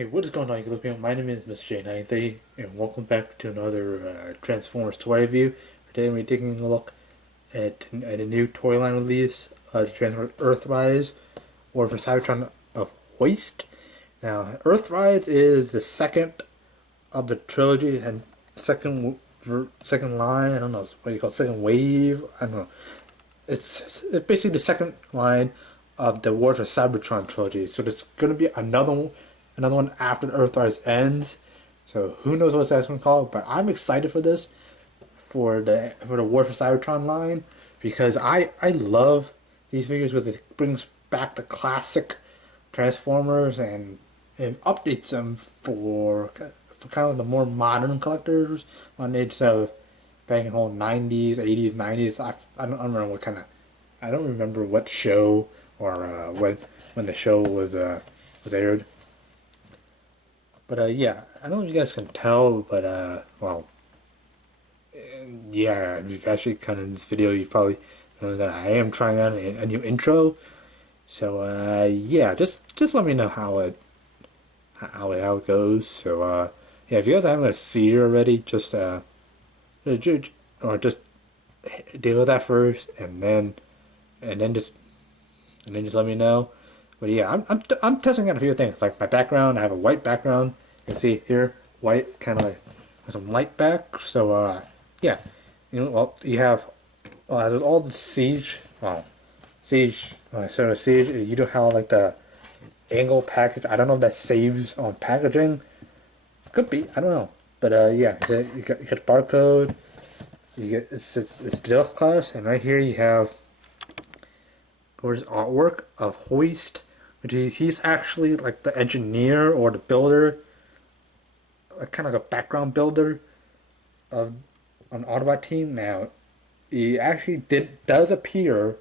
Hey, what is going on, you My name is Mr. J93, and welcome back to another Transformers toy review. Today we're taking a look at a new toy line release, Transformers Earthrise, or for Cybertron of Hoist. Now, Earthrise is the second of the trilogy and second line. I don't know what you call it, second wave. I don't know. It's basically the second line of the War for Cybertron trilogy. So there's gonna be another one after Earthrise ends. So who knows what that's gonna call? But I'm excited for this, for the War for Cybertron line, because I love these figures because it brings back the classic Transformers and updates them for kind of the more modern collectors on the age of back in the whole 90s, 80s, 90s. I don't remember what kind of, I don't remember what show or when the show was aired. But yeah, I don't know if you guys can tell, but well, yeah, if you've actually come in this video, you've probably know that I am trying out a new intro. So yeah, just let me know how it goes. So yeah, if you guys are having a seizure already, just or just deal with that first, and then just let me know. But yeah, I'm testing out a few things, like my background. I have a white background. You can see here, white, kind of like with some light back. So yeah, well, you have with all the siege. You don't have like the angle package. I don't know if that saves on packaging. Could be. I don't know. But yeah, you got the barcode. You get it's Deluxe class, and right here you have gorgeous artwork of Hoist, which he's actually like the engineer or the builder, like kind of like a background builder of an Autobot team. Now, he actually does appear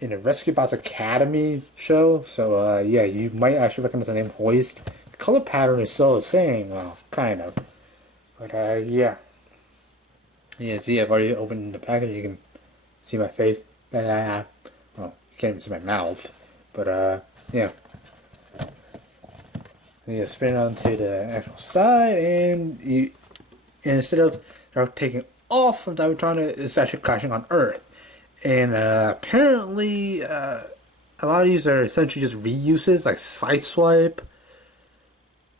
in a Rescue Bots Academy show, so yeah, you might actually recognize the name Hoist. The color pattern is still the same, well, kind of, but yeah. Yeah, see, I've already opened the package. You can see my face. Well, you can't even see my mouth, but yeah. You spin it onto the actual side, and instead of taking off from Cybertron, it's actually crashing on Earth. And apparently, a lot of these are essentially just reuses, like Sideswipe.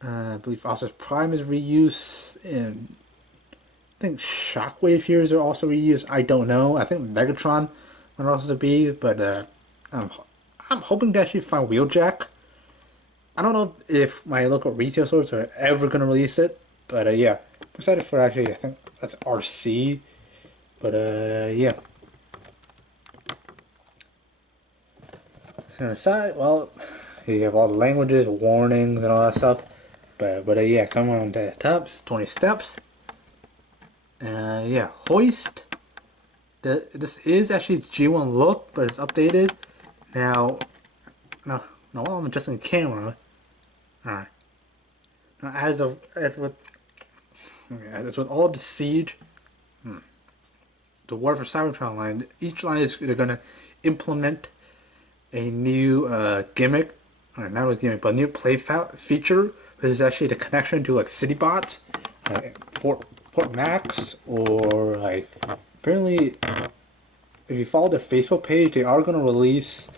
I believe Officer Prime is reuse, and I think Shockwave Heroes are also reused. I don't know. I think Megatron might also be, but I'm hoping to actually find Wheeljack. I don't know if my local retail stores are ever going to release it, but yeah, I'm excited for actually, I think that's RC, but yeah. So on the side, well, you have all the languages, warnings, and all that stuff, but yeah, come on to the top, 20 steps. Yeah, Hoist. This is actually its G1 look, but it's updated. Now, I'm adjusting the camera. Alright. Now, as with all the Siege, the War for Cybertron line, each line they're gonna implement a new gimmick, or not a gimmick, but a new play feature, which is actually the connection to like CityBots, Fort Max, or like apparently, if you follow their Facebook page, they are gonna release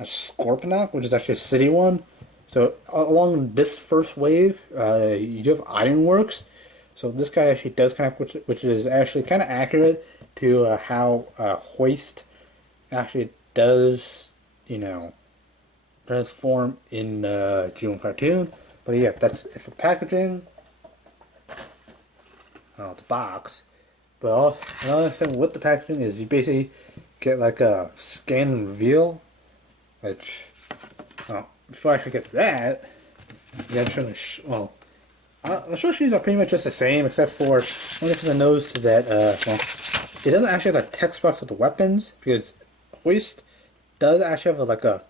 a Scorponok, which is actually a city one. So along this first wave, you do have Ironworks. So this guy actually does connect, which is actually kind of accurate to how Hoist actually does, transform in the G1 cartoon. But yeah, that's it for packaging. The box. But also, another thing with the packaging is you basically get like a scan and reveal, which, well, before I actually get to that, you gotta show me, the short sheets are pretty much just the same, except for one thing I noticed is that, well, it doesn't actually have a text box with the weapons, because Hoist does actually have like a,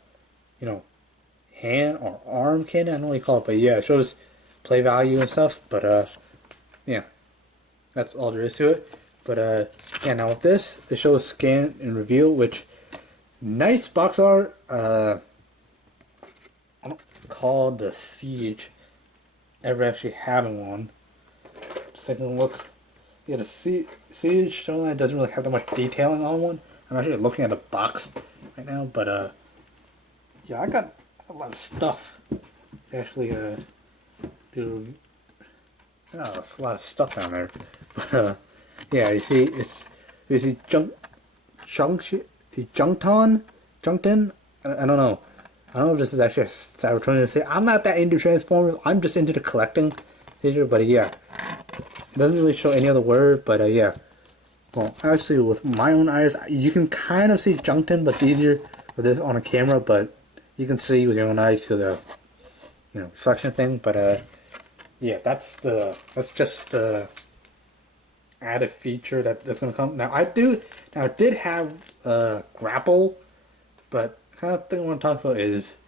hand or arm cannon, I don't know what you call it, but yeah, it shows play value and stuff, but yeah, that's all there is to it. But yeah, now with this, it shows scan and reveal, which nice box art. called the Siege. Ever actually having one. Just taking a look. Yeah, the Siege storyline doesn't really have that much detailing on one. I'm actually looking at a box right now, but yeah, I got a lot of stuff to actually do. Oh, there's a lot of stuff down there. But yeah, you see, you see Junkton. I don't know. I don't know if this is actually a Cybertron to say. I'm not that into Transformers. I'm just into the collecting feature. But yeah, it doesn't really show any other word. But yeah. Well, actually, with my own eyes, you can kind of see Junkton, but it's easier with this on a camera. But you can see with your own eyes because reflection thing. But yeah, that's just the added feature that's gonna come. Now I did have Grapple, but the kind of thing I want to talk about is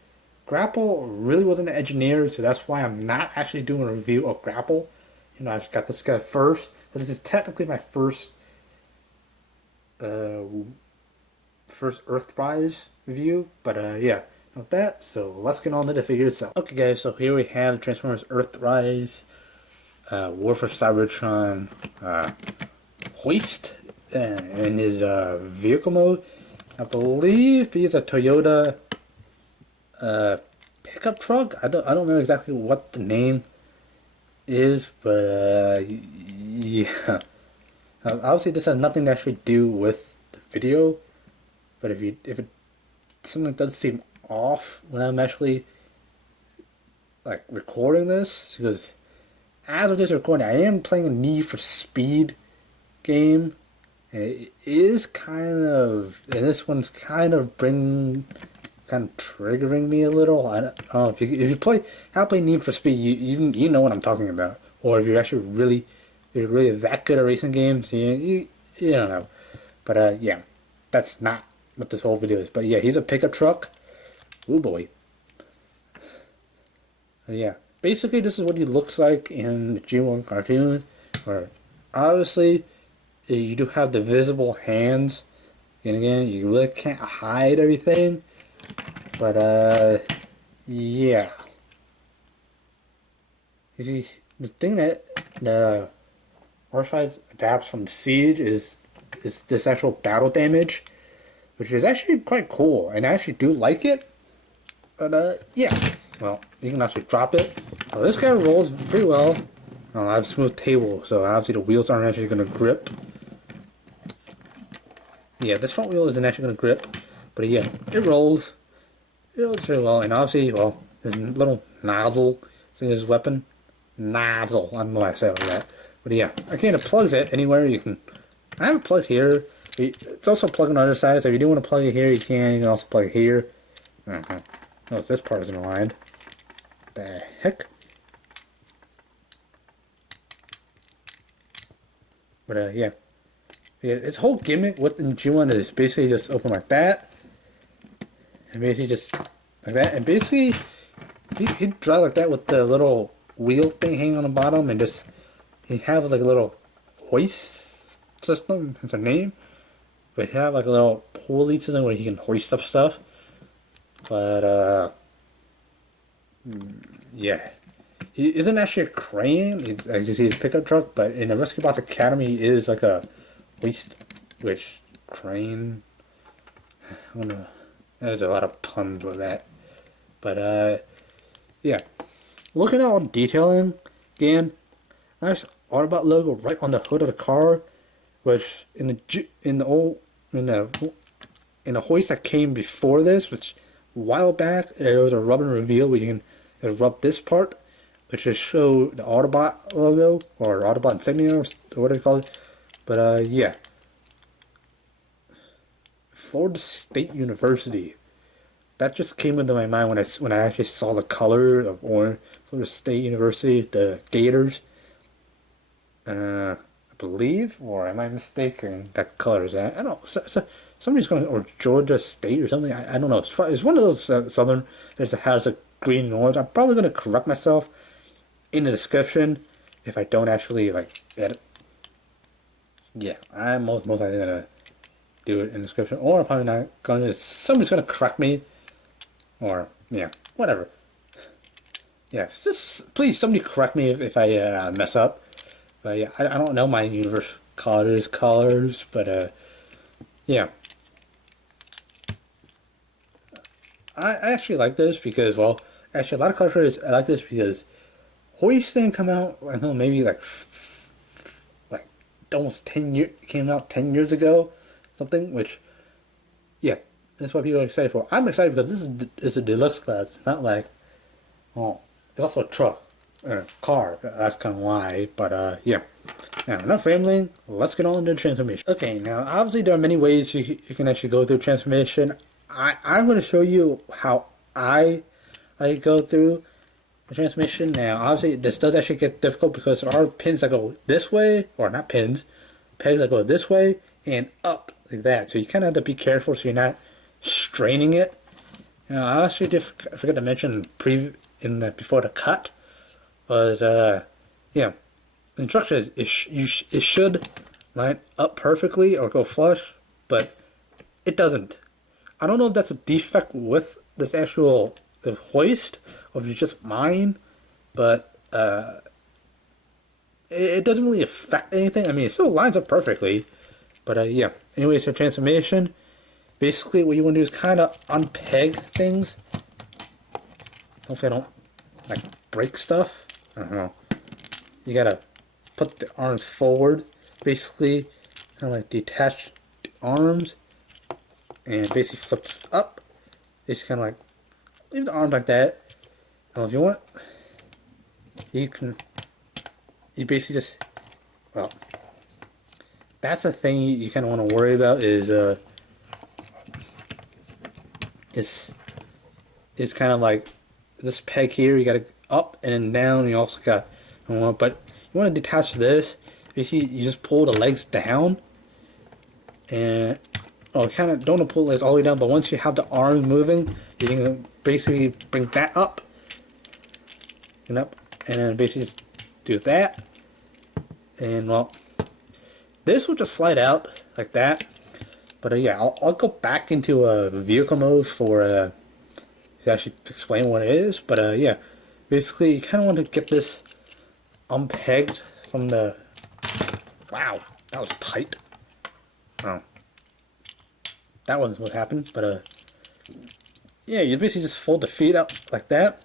Grapple really wasn't engineered, so that's why I'm not actually doing a review of Grapple. I just got this guy first, so this is technically my first Earthrise review. But yeah, with that, so let's get on to the figure itself. Okay, guys, so here we have Transformers Earthrise, War for Cybertron, Hoist, in his vehicle mode. I believe he's a Toyota pickup truck. I don't know exactly what the name is, but yeah. Obviously, this has nothing to actually do with the video, but if something does seem off when I'm actually like recording this, because as of this recording, I am playing a Need for Speed game, and it is kind of, and this one's kind of triggering me a little. I don't know if you play Need for Speed, you know what I'm talking about, or if you're actually really that good at racing games, you don't know. But yeah, that's not what this whole video is. But yeah, he's a pickup truck. Oh boy. Yeah, basically this is what he looks like in the G1 cartoon. Where obviously you do have the visible hands, and again you really can't hide everything. But yeah. You see, the thing that the Earthrise adapts from Siege is this actual battle damage, which is actually quite cool, and I actually do like it. But yeah, well, you can actually drop it. This guy rolls pretty well. I have a smooth table, so obviously the wheels aren't actually going to grip. Yeah, this front wheel isn't actually going to grip, but yeah, it rolls. It rolls very well, and obviously, well, there's a little nozzle thing in his weapon. Nozzle, I don't know why I say it like that. But yeah, again, it plugs it anywhere you can. I have it plugged here. It's also plugged on the other side, so if you do want to plug it here, you can. You can also plug it here. Notice this part isn't aligned. The heck? But yeah. Its whole gimmick with the G1 is basically just open like that. And basically just like that. And basically, he'd drive like that with the little wheel thing hanging on the bottom, and just you have like a little hoist system. That's a name, but you have like a little pulley system where you can hoist up stuff. But yeah, he isn't actually a crane. As you see, his pickup truck. But in the Rescue Bots Academy, he is like a hoist, which crane. I don't know. There's a lot of puns with that. But yeah. Looking at all the detailing again, nice Autobot logo right on the hood of the car, which in the hoist that came before this, which a while back there was a rub and reveal where you can rub this part, which just show the Autobot logo or Autobot insignia or whatever you call it. But yeah, Florida State University. That just came into my mind when I actually saw the color of orange. Florida State University, the Gators. I believe, or am I mistaken? That color is that? I don't know. Somebody's going to, or Georgia State or something. I don't know. It's one of those southern that has a green and orange. I'm probably going to correct myself in the description if I don't actually like edit. Yeah, I'm most likely going to do it in the description, or I'm probably not going to. Somebody's going to correct me. Or, yeah, whatever. Yeah, just please somebody correct me if I mess up. But yeah, I don't know my universe colors, but yeah, I actually like this because, well, actually a lot of colors I like this because Hoist didn't come out until maybe like almost 10 years, came out 10 years ago, something. Which yeah, that's what people are excited for. I'm excited because this is a deluxe class. It's not like, oh, it's also a truck or a car. That's kind of why. But yeah. Now, enough rambling. Let's get on to the transformation. Okay, now obviously there are many ways you can actually go through transformation. I'm going to show you how I go through the transformation. Now, obviously this does actually get difficult because there are pins that go this way, or not pins, pegs that go this way and up like that. So you kind of have to be careful so you're not straining it. Now, I actually did forget to mention before the cut was yeah, the instruction is it should line up perfectly or go flush, but it doesn't. I don't know if that's a defect with this actual hoist or if it's just mine, but it doesn't really affect anything. I mean, it still lines up perfectly, but yeah. Anyways, for transformation, basically what you want to do is kind of unpeg things. Hopefully I don't like break stuff. I don't know. You gotta put the arms forward, basically kind of like detach the arms and basically flip this up. It's kind of like leave the arms like that. Now if you want, you basically just, well, that's the thing you kind of want to worry about is it's kind of like this peg here. You got to up and then down. You also got, but you want to detach this. Basically, you just pull the legs down, and kind of don't want to pull the legs all the way down. But once you have the arms moving, you can basically bring that up and up, and then basically just do that. And well, this will just slide out like that. But yeah, I'll go back into vehicle mode for to actually explain what it is. But yeah, basically you kind of want to get this unpegged from the. Wow, that was tight. Oh, that wasn't what happened. But yeah, you basically just fold the feet up like that.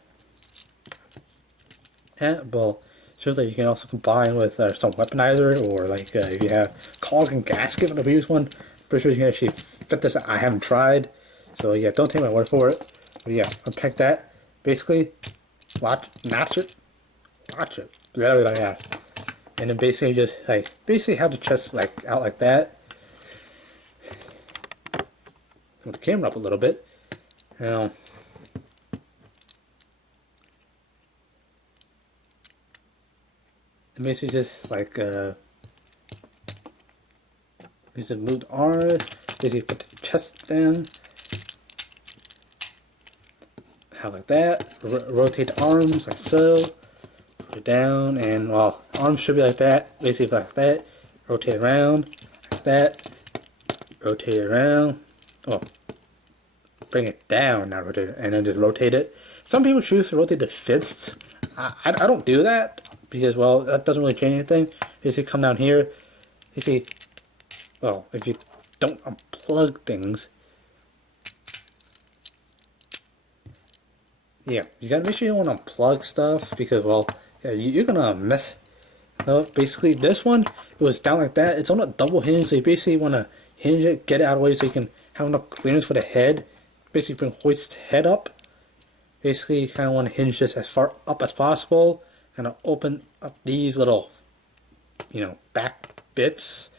And well, shows that you can also combine with some weaponizer, or like if you have cog and gasket, if you use one. Pretty sure you can actually fit this. I haven't tried, so yeah, don't take my word for it. But yeah, unpack that. Basically, notch it, whatever like that, and then basically just like have the chest like out like that. Put the camera up a little bit. Now, and basically just like use the moved arm, basically put the chest down, how like that, rotate the arms like so, put it down, and well, arms should be like that, basically like that, rotate around, like that, rotate around, oh, bring it down, not rotate it, and then just rotate it. Some people choose to rotate the fists. I don't do that, because well, that doesn't really change anything. Basically come down here, you see, well, if you don't unplug things, yeah, you gotta make sure you don't want to unplug stuff, because well, yeah, you're gonna mess. No, basically this one, it was down like that. It's on a double hinge, so you basically want to hinge it, get it out of the way, so you can have enough clearance for the head. Basically, bring Hoist's head up. Basically, you kind of want to hinge this as far up as possible, kind of open up these little, back bits.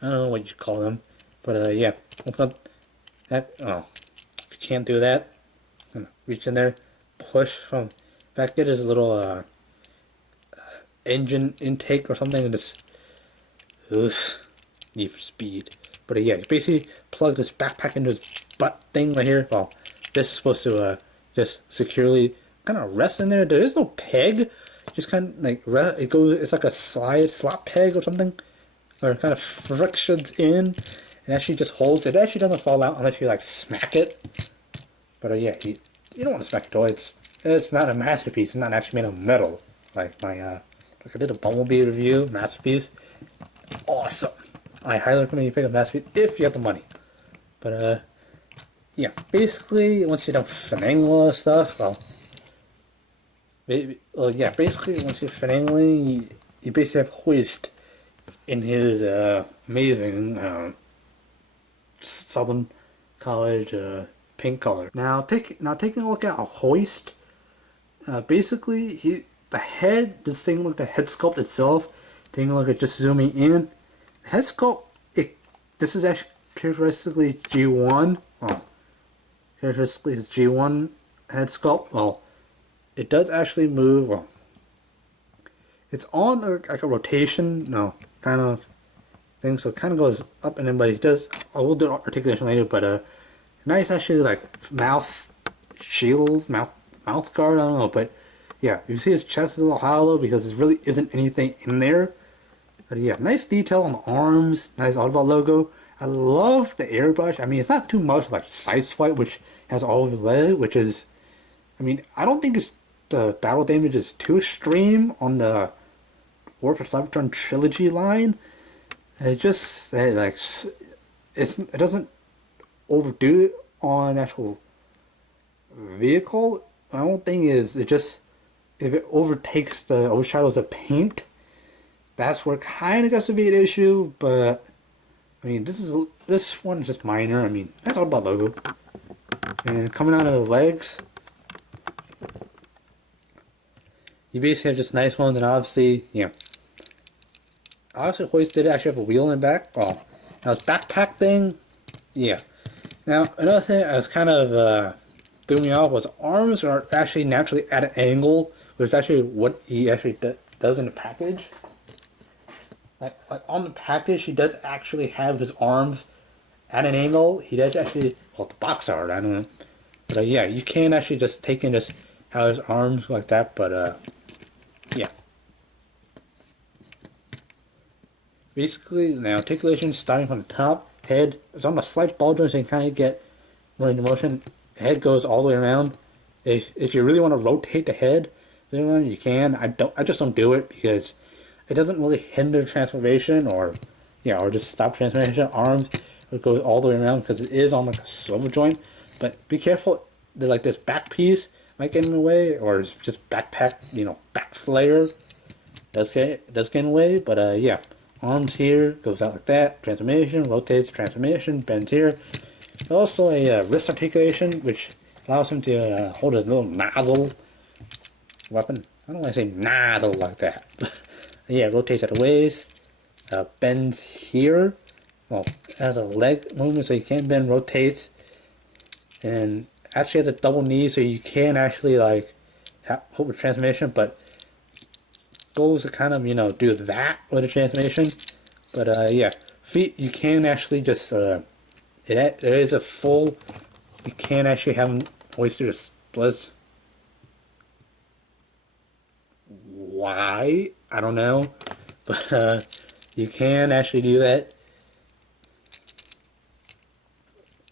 I don't know what you call them, but yeah, open up that. Oh, if you can't do that, reach in there, push from back there. There's a little engine intake or something, and just need for speed. But yeah, you basically plug this backpack into this butt thing right here. Well, this is supposed to just securely kind of rest in there. There is no peg, just kind of like it goes. It's like a slot peg or something. Or kind of frictions in, and actually just holds it. Actually doesn't fall out unless you like smack it. But yeah, you don't want to smack your toy. It's it's not a masterpiece. It's not actually made of metal. Like like I did a Bumblebee review, masterpiece. Awesome. I highly recommend you pick a masterpiece if you have the money. But yeah. Basically, once you don't finagle stuff, well, yeah. Basically, once you're finagling, you basically have Hoist in his amazing Southern College pink color. Now taking a look at a Hoist. Basically, the head, just taking a look at the head sculpt itself, taking a look at just zooming in, the head sculpt, this is actually characteristically G1. Well, characteristically is G1 head sculpt. Well, it does actually move. Well, it's on like a rotation, kind of thing, so it kind of goes up and then, but it does. I will do articulation later, but nice actually like mouth shield, mouth guard. I don't know, but yeah, you see his chest is a little hollow because there really isn't anything in there. But yeah, nice detail on the arms, nice Autobot logo. I love the airbrush. I mean, it's not too much like Sideswipe, which has all of the leg, which is, I mean, I don't think the battle damage is too extreme on the War for Cybertron trilogy line. It just like it doesn't overdo it on actual vehicle. My whole thing is it just, if it overshadows the paint, that's where it kind of gets to be an issue. But I mean, this one is just minor. I mean, that's all about logo. And coming out of the legs, you basically have just nice ones, and obviously, obviously Hoist did actually have a wheel in the back. Oh, now his backpack thing, yeah. Now another thing I was kind of threw me off was arms are actually naturally at an angle, which is actually what he actually does in the package. Like on the package, he does actually have his arms at an angle. He does actually, well, the box art, I don't know. But yeah, you can actually just take in just how his arms like that, but yeah. Basically, the articulation starting from the top, head, it's on a slight ball joint so you kind of get more into motion. Head goes all the way around. If you really want to rotate the head, you can. I just don't do it because it doesn't really hinder transformation or just stop transformation. Arms, it goes all the way around because it is on like a swivel joint. But be careful, like this back piece might get in the way, or it's just backpack, back flare does get in the way. But yeah, arms here goes out like that. Transformation, rotates, transformation, bends here. Also a wrist articulation, which allows him to hold his little nozzle weapon. I don't want to say nozzle like that. Yeah, rotates at the waist, bends here. Well, has a leg movement, so you can bend, rotates, and actually has a double knee, so you can actually like hold the transformation, but goes to kind of do that with the transformation. But yeah, feet you can actually just there is a full. You can actually have them hoist through the splits. Why? I don't know. But you can actually do that.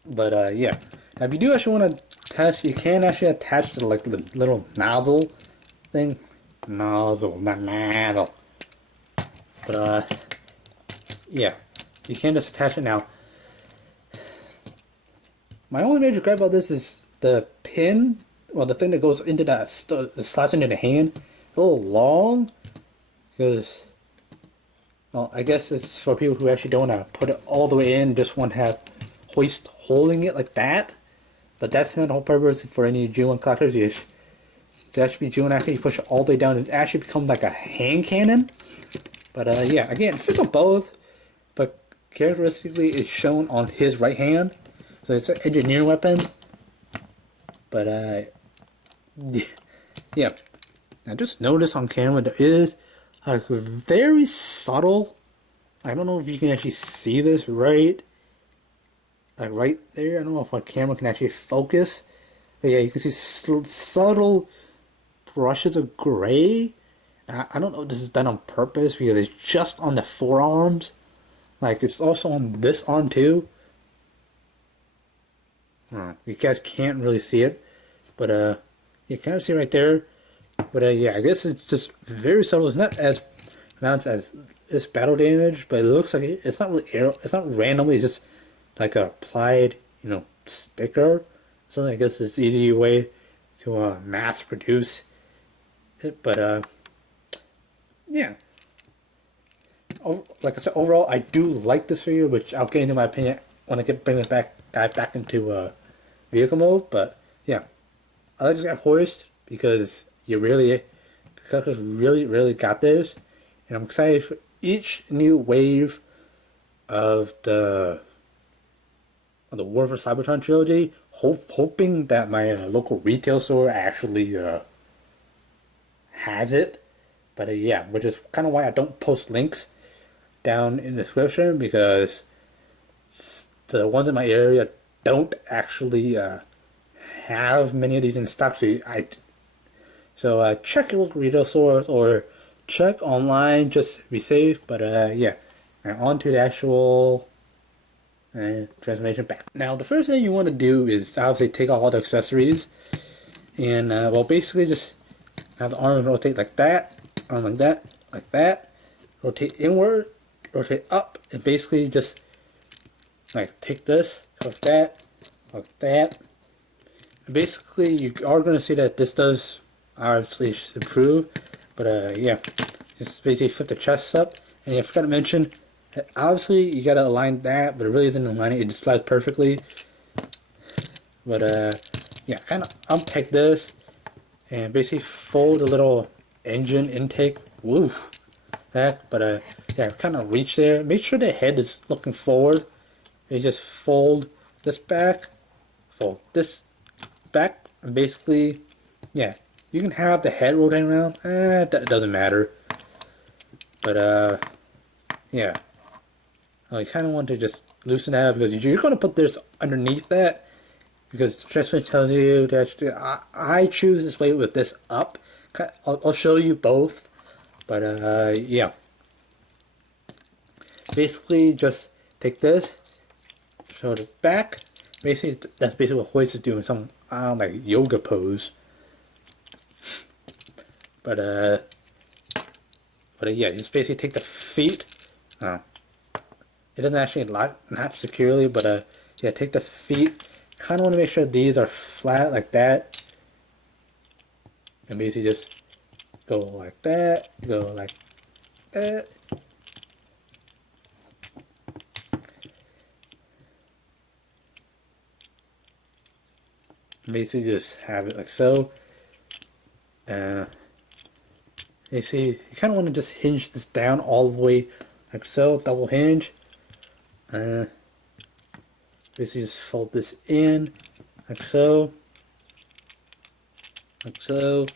But yeah. Now if you do actually want to attach, you can actually attach to like the little nozzle thing. Nozzle, not nozzle. But yeah. You can just attach it now. My only major gripe about this is the pin, well, the thing that goes into that, slots into the hand, a little long, because, well, I guess it's for people who actually don't want to put it all the way in, just want to have Hoist holding it like that, but that's not the whole purpose for any G1 collectors. It's actually G1 actually push it all the way down, it actually becomes like a hand cannon. But yeah, again, it fits on both, but characteristically it's shown on his right hand. So it's an engineering weapon, but yeah. Now just notice on camera there is a very subtle. I don't know if you can actually see this right there. I don't know if my camera can actually focus, but yeah, you can see subtle brushes of gray. I don't know if this is done on purpose because it's just on the forearms. Like it's also on this arm too. You guys can't really see it, but You kind of see right there. But yeah, I guess it's just very subtle. It's not as pronounced as this battle damage, but it looks like it's not really it's not randomly. It's just like a applied, sticker. Something I guess it's an easy way to mass produce it. But yeah. Like I said, overall, I do like this figure, which I'll get into my opinion when I bring it back into vehicle mode. But yeah, I like this guy Hoist because the characters really got this, and I'm excited for each new wave of the War for Cybertron trilogy. Hoping that my local retail store actually has it. But yeah, which is kind of why I don't post links down in the description, because the ones in my area don't actually have many of these in stock. So check your local retail stores or check online, just be safe. But yeah, and on to the actual transformation pack. Now the first thing you want to do is obviously take off all the accessories, and well, basically just have the arm rotate like that, arm like that, rotate inward, rotate up, and basically just like take this like that. And basically, you are going to see that this does obviously improve, but yeah, just basically flip the chest up. And I forgot to mention that obviously you got to align that, but it really isn't aligning. It just slides perfectly. But yeah, kind of unpick this and basically fold a little engine intake. Woo! But yeah, kind of reach there. Make sure the head is looking forward. You just fold this back, fold this back, and basically, yeah, you can have the head rotating around. That doesn't matter. But yeah, I kind of want to just loosen that up, because you're going to put this underneath that, because Transformation tells you that I choose this way with this up. I'll show you both. But yeah, basically just take this, show the back. Basically, that's basically what Hoist is doing, some like yoga pose. But yeah, just basically take the feet. It doesn't actually not securely, but yeah, take the feet. Kind of want to make sure these are flat like that, and basically just go like that, go like that. Basically just have it like so. You see, you kind of want to just hinge this down all the way like so, double hinge. Basically just fold this in like so. Like so.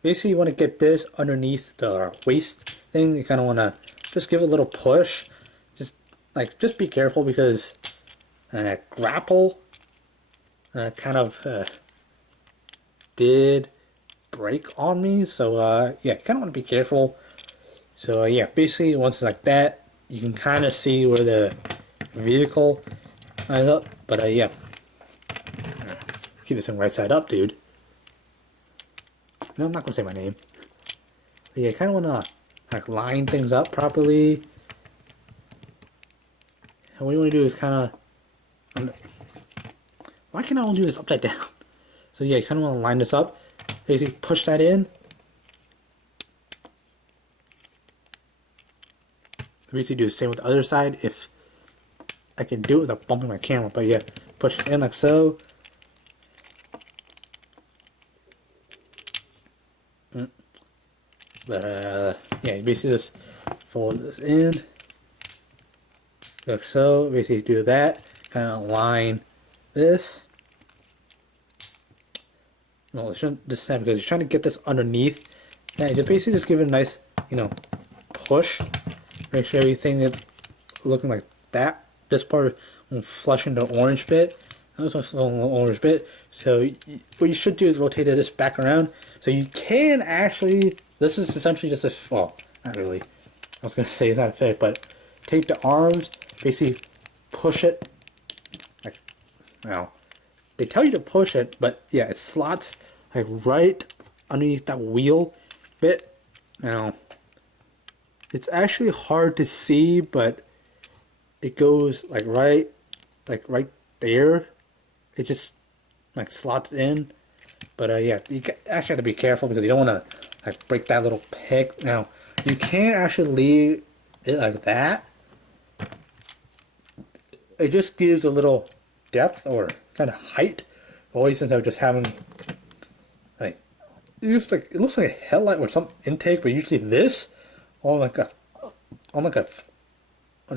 Basically, you want to get this underneath the waist thing. You kind of want to just give it a little push. Just be careful, because Grapple kind of did break on me. So yeah, you kind of want to be careful. So yeah, basically once it's like that, you can kind of see where the vehicle lines up. But yeah, keep this thing right side up, dude. No, I'm not gonna say my name. But yeah, I kind of want to like line things up properly. And what you want to do is kind of... Why can't I only do this upside down? So yeah, you kind of want to line this up. Basically push that in. Basically do the same with the other side if I can do it without bumping my camera. But yeah, push it in like so. But yeah, you basically just fold this in like so. Basically do that, kind of line this. Well, it shouldn't this time, because you're trying to get this underneath. Yeah, you basically just give it a nice, push. Make sure everything is looking like that. This part will flush into the orange bit. This one's the orange bit. So what you should do is rotate this back around. So you can actually... This is essentially just a... Well, not really. I was going to say it's not fit, but take the arms, basically push it like... Well, they tell you to push it, but yeah, it slots like right underneath that wheel bit. Now, it's actually hard to see, but it goes like right there. It just like slots in. But yeah, you actually have to be careful because you don't want to like break that little peg. Now, you can't actually leave it like that. It just gives a little depth or kind of height. Always since I was just having like it looks like a headlight or some intake, but usually this on like a on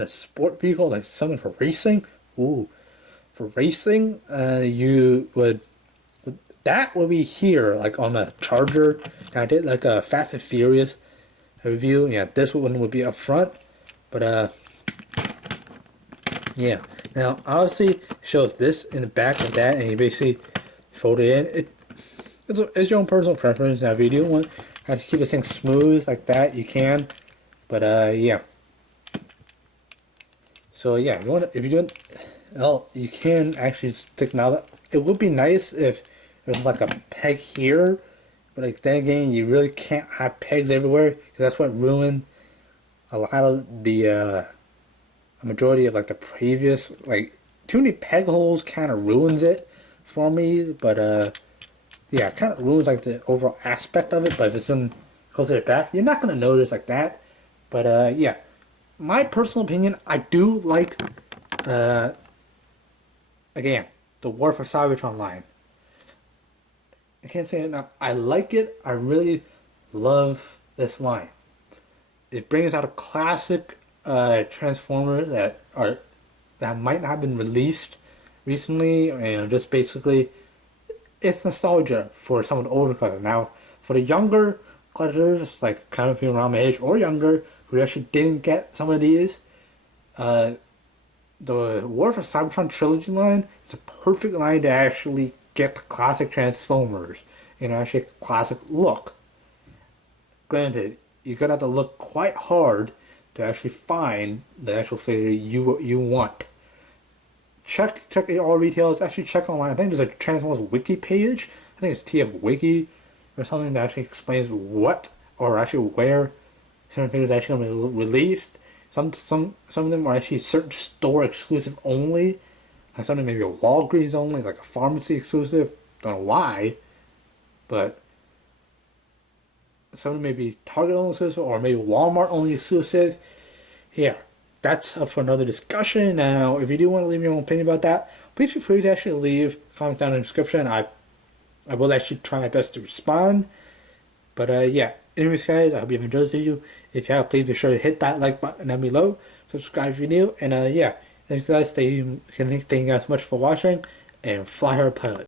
a sport vehicle, like something for racing. Ooh, for racing, you would that would be here, like on a Charger. And I did like a Fast and Furious review. Yeah, this one would be up front, but yeah. Now, obviously, shows this in the back of that, and you basically fold it in. It's your own personal preference. Now, if you do want to keep this thing smooth like that, you can. But yeah. So yeah, if you do it, well, you can actually stick now. It would be nice if there's like a peg here, but like then again, you really can't have pegs everywhere because that's what ruined a lot of the a majority of like the previous, like too many peg holes kind of ruins it for me. But yeah, it kind of ruins like the overall aspect of it. But if it's in closer to the back, you're not gonna notice like that. But yeah, my personal opinion, I do like again the War for Cybertron line. I can't say it enough. I like it. I really love this line. It brings out a classic Transformers that might not have been released recently, and just basically it's nostalgia for some of the older collectors. Now, for the younger collectors, like kind of people around my age or younger, who actually didn't get some of these, the War for Cybertron trilogy line is a perfect line to actually get the classic Transformers, actually a classic look. Granted, you're gonna have to look quite hard to actually find the actual figure you want. Check all retailers. Actually, check online. I think there's a Transformers wiki page. I think it's TF Wiki or something that actually explains what or actually where certain figures are actually going to be released. Some of them are actually certain store exclusive only. Like something maybe a Walgreens only, like a pharmacy exclusive. Don't know why, but some may be Target only exclusive or maybe Walmart only exclusive. Yeah, that's up for another discussion. Now, if you do want to leave your own opinion about that, please feel free to actually leave comments down in the description. I will actually try my best to respond. But yeah, anyways guys, I hope you've enjoyed this video. If you have, please be sure to hit that like button down below. Subscribe if you're new. And yeah, thank you guys so much for watching. And fly hard pilot.